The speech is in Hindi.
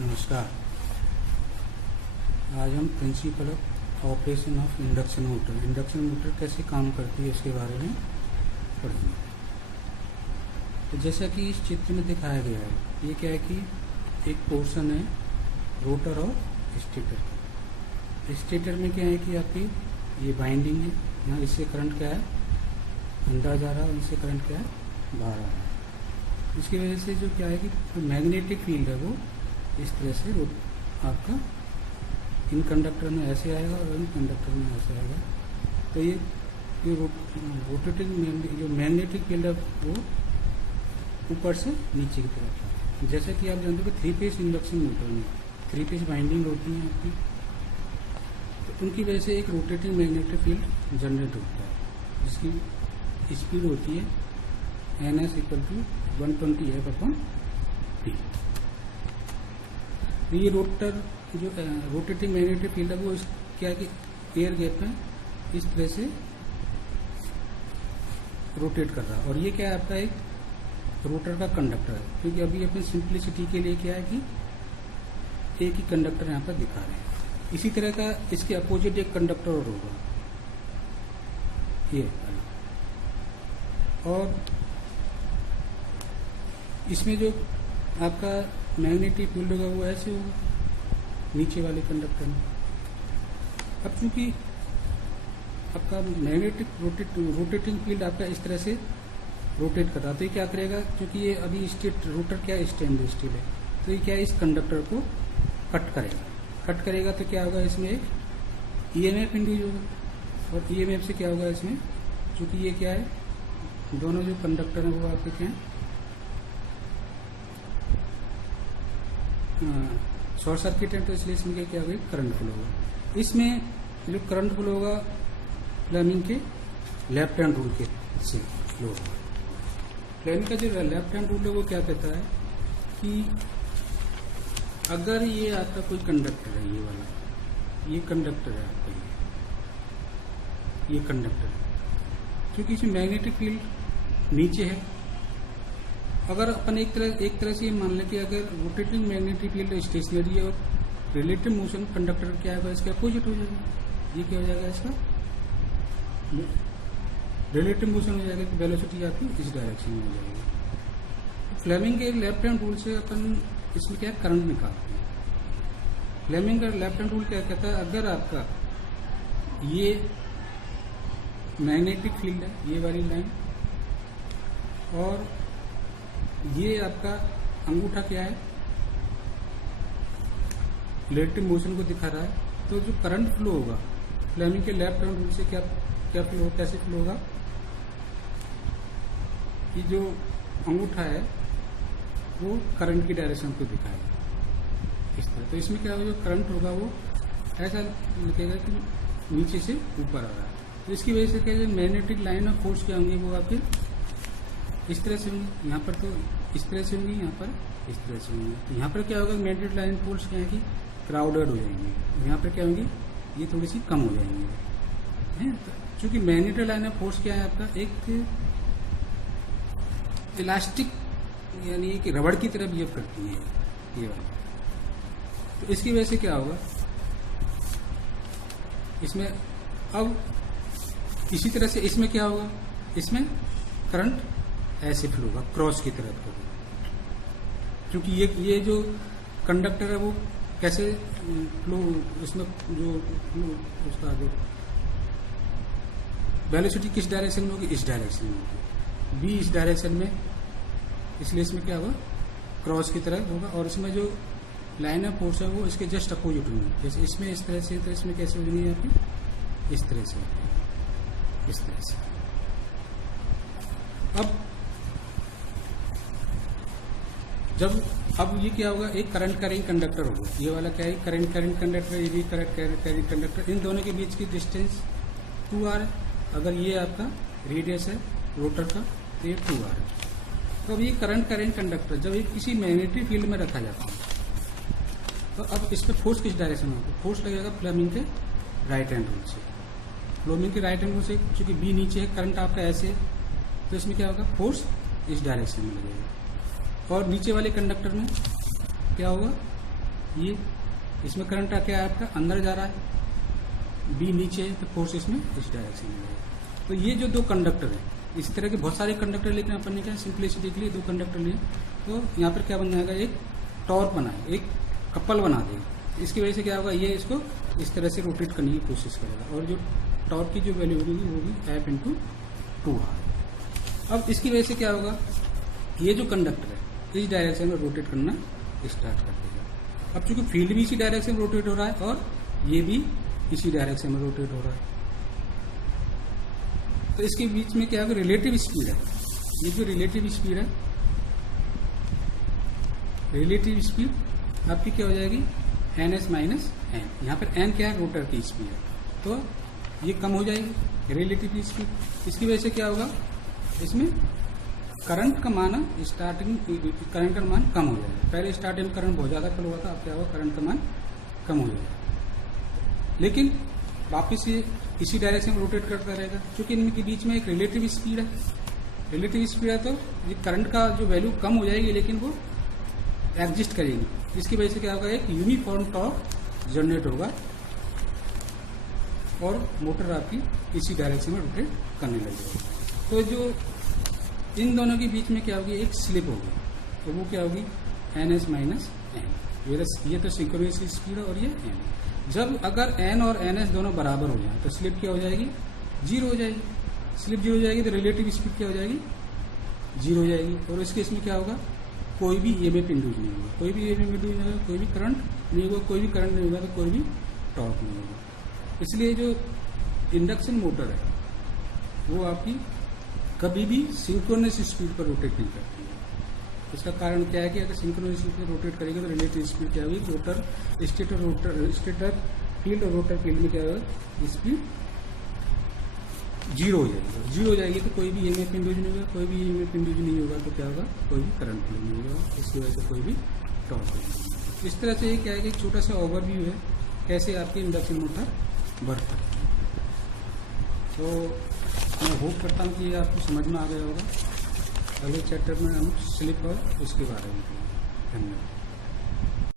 नमस्कार। आज हम principle of operation of induction motor कैसे काम करती है इसके बारे में पढ़ेंगे। तो जैसा कि इस चित्र में दिखाया गया है, ये क्या है कि एक पोर्शन है रोटर और स्टेटर। स्टेटर में क्या है कि आपकी ये बाइंडिंग है, यहाँ इससे करंट क्या है अंदर जा रहा है, इससे करंट क्या है बाहर आ रहा है। इसकी वजह से जो क्या है कि मैग्नेटिक फील्ड है वो इस तरह से आपका इन कंडक्टर में ऐसे आएगा और इन कंडक्टर में ऐसे आएगा। तो ये रोटेटिंग जो मैग्नेटिक फील्ड है वो ऊपर से नीचे की तरफ है। जैसा कि आप जानते हो कि 3 फेज इंडक्शन मोटर में 3 फेज बाइंडिंग होती है आपकी, तो उनकी वजह से एक रोटेटिंग मैग्नेटिक फील्ड जनरेट होता है जिसकी स्पीड होती है NS = 120 F/T। ये रोटर जो रोटेटिंग मैग्नेटिक फील्ड है वो क्या है कि एयर गैप में इस तरह से रोटेट कर रहा है। और ये क्या है आपका एक रोटर का कंडक्टर है, क्योंकि अभी अपनी सिंप्लिसिटी के लिए क्या है कि एक ही कंडक्टर यहाँ पर दिखा रहे हैं। इसी तरह का इसके अपोजिट एक कंडक्टर और होगा ये, और इसमें जो आपका मैग्नेटिक फील्ड होगा वो ऐसे होगा नीचे वाले कंडक्टर में। अब चूंकि आपका मैग्नेटिक रोटेटिंग फील्ड आपका इस तरह से रोटेट कर रहा है, तो ये क्या करेगा, क्योंकि ये अभी रोटर क्या है स्टेनलेस स्टील है, तो ये क्या है इस कंडक्टर को कट करेगा। तो क्या होगा, इसमें एक EMF इंड्यूस होगा, और EMF से क्या होगा इसमें, चूंकि ये क्या है दोनों जो कंडक्टर है वो आपके क्या है शॉर्ट सर्किट है, तो इसलिए इसमें क्या होगा करंट फ्लो होगा। इसमें जो करंट फ्लो होगा फ्लेमिंग के लेफ्ट हैंड रूल के से फ्लो होगा। फ्लेमिंग का जो लेफ्ट हैंड रूल है वो क्या कहता है कि अगर ये आपका कोई कंडक्टर है, ये वाला ये कंडक्टर है आपका, ये कंडक्टर है, क्योंकि इसमें मैग्नेटिक फील्ड नीचे है। अगर अपन एक तरह से ये मान लें कि अगर रोटेटिंग मैग्नेटिक फील्ड स्टेशनरी है और रिलेटिव मोशन कंडक्टर क्या है इसका अपोजिट हो जाएगा। ये क्या हो जाएगा, इसका रिलेटिव मोशन हो जाएगा कि वेलोसिटी आपकी इस डायरेक्शन में हो जाएगी। फ्लेमिंग के लेफ्ट हैंड रूल से अपन इसमें क्या करंट निकालते हैं। फ्लेमिंग का लेफ्ट हैंड रूल क्या कहता है, अगर आपका ये मैग्नेटिक फील्ड है ये वाली लाइन, और ये आपका अंगूठा क्या है रिलेटिव मोशन को दिखा रहा है, तो जो करंट फ्लो होगा फ्लेमिंग के लेफ्ट हैंड रूल से क्या फ्लो कैसे फ्लो होगा कि जो अंगूठा है वो करंट की डायरेक्शन को दिखाएगा इस तरह। तो इसमें क्या होगा, जो करंट होगा वो ऐसा लिखेगा कि नीचे से ऊपर आ रहा है। तो इसकी वजह से क्या है मैग्नेटिक लाइन ऑफ फोर्स क्या होंगी वो आपके इस तरह से होंगी, यहाँ पर तो इस तरह से होंगी, यहाँ पर इस तरह से होंगी। तो यहाँ पर क्या होगा मैग्नेटिक लाइन फोर्स क्या है कि क्राउडेड हो जाएंगी, यहाँ पर क्या होंगी ये थोड़ी सी कम हो जाएंगी है। तो चूंकि मैग्नेटिक लाइन ऑफ फोर्स क्या है आपका एक इलास्टिक यानी कि रबड़ की तरह बिहेव करती है ये वाली। तो इसकी वजह से क्या होगा इसमें, अब इसी तरह से इसमें क्या होगा, इसमें करंट ऐसे फ्लो होगा क्रॉस की तरफ होगा, क्योंकि ये जो कंडक्टर है वो कैसे फ्लो, इसमें जो उसका जो वेलोसिटी किस डायरेक्शन में होगी, इस डायरेक्शन में होगी, B इस डायरेक्शन में, इसलिए इसमें क्या होगा क्रॉस की तरह होगा। और इसमें जो लाइन ऑफ फोर्स है वो इसके जस्ट अपोजिट होंगी। जैसे इसमें इस तरह से, तो इसमें कैसे होगी आपकी इस तरह से, इस तरह से। अब ये क्या होगा, एक करंट कैरिंग कंडक्टर होगा, ये वाला क्या है करंट कैरिंग कंडक्टर, ये भी करंट कैरिंग कंडक्टर। इन दोनों के बीच की डिस्टेंस 2r है। अगर ये आपका रेडियस है रोटर का तो ये 2r है। तो अब ये करंट कैरिंग कंडक्टर जब ये किसी मैग्नेटिक फील्ड में रखा जाता है, तो अब इस पर फोर्स किस डायरेक्शन में होगा, फोर्स लगेगा फ्लेमिंग के राइट हैंड रूल से। फ्लेमिंग के राइट हैंड रूल से चूंकि B नीचे है, करंट आपका ऐसे, तो इसमें क्या होगा फोर्स इस डायरेक्शन में लगेगा। और नीचे वाले कंडक्टर में क्या होगा ये इसमें करंट क्या है आपका अंदर जा रहा है, बी नीचे है, तो फोर्स इसमें इस डायरेक्शन में जाएगा। तो ये जो दो कंडक्टर है, इसी तरह के बहुत सारे कंडक्टर लेकिन अपन ने क्या सिंपलिसिटी के लिए दो कंडक्टर लिए, तो यहाँ पर क्या बन जाएगा, एक टॉर्क बना है, एक कपल बना देगा। इसकी वजह से क्या होगा, ये इसको इस तरह से रोटेट करने की कोशिश करेगा और जो टॉर्क की जो वैल्यू होगी वो भी F × 2r। अब इसकी वजह से क्या होगा, ये जो कंडक्टर है इस डायरेक्शन में रोटेट करना स्टार्ट कर देगा। अब चूंकि फील्ड भी इसी डायरेक्शन में रोटेट हो रहा है और ये भी इसी डायरेक्शन में रोटेट हो रहा है, तो इसके बीच में क्या होगा, रिलेटिव स्पीड है। ये जो रिलेटिव स्पीड है, रिलेटिव स्पीड आपकी क्या हो जाएगी, ns - n। यहाँ पर n क्या है, रोटर की स्पीड है, तो ये कम हो जाएगी रिलेटिव स्पीड। इसकी वजह से क्या होगा, इसमें करंट का मान, स्टार्टिंग करंट का मान कम हो जाएगा। पहले स्टार्टिंग में करंट बहुत ज़्यादा फ्लो हुआ था, अब क्या होगा, करंट का मान कम हो जाएगा, लेकिन वापस ये इसी डायरेक्शन में रोटेट करता रहेगा। क्योंकि इनके बीच में एक रिलेटिव स्पीड है, रिलेटिव स्पीड है, तो ये करंट का जो वैल्यू कम हो जाएगी लेकिन वो एग्जिस्ट करेगी। इसकी वजह से क्या होगा, एक यूनिफॉर्म टॉर्क जनरेट होगा और मोटर आपकी इसी डायरेक्शन में रोटेट करने लगेगी। तो जो इन दोनों के बीच में क्या होगी, एक स्लिप होगी, तो वो क्या होगी, ns - n। ये तो सिंक्रोनस स्पीड है और ये n। जब अगर n और ns दोनों बराबर हो जाए तो स्लिप क्या हो जाएगी, 0 हो जाएगी। स्लिप 0 हो जाएगी तो रिलेटिव स्पीड क्या हो जाएगी, 0 हो जाएगी। और इस केस में क्या होगा, कोई भी EMF इंड्यूस नहीं होगा, कोई भी EMF इंड्यूस नहीं होगा, कोई भी करंट नहीं होगा, कोई भी करंट नहीं होगा, तो कोई भी टॉर्क नहीं होगा। इसलिए जो इंडक्शन मोटर है वो आपकी कभी भी सिंक्रोनस स्पीड पर रोटेट नहीं करती है। इसका कारण क्या है कि अगर सिंक्रोनस स्पीड पर रोटेट करेगा तो रिलेटिव स्पीड क्या होगी, रोटर स्टेटर फील्ड और रोटर फील्ड में क्या होगा, स्पीड 0 हो जाएगी। 0 हो जाएगी तो कोई भी EMF इंड्यूस नहीं होगा, कोई भी EMF इंड्यूस नहीं होगा तो क्या होगा, कोई भी करंट फ्लो नहीं होगा, इसकी वजह से कोई भी टॉर्क नहीं होगा। इस तरह से ये क्या है कि एक छोटा सा ओवरव्यू है कैसे आपकी इंडक्शन मोटर वर्क करती है। तो मैं होप करता हूँ कि ये आपको समझ में आ गया होगा। अगले चैप्टर में हम स्लिप और उसके बारे में। धन्यवाद।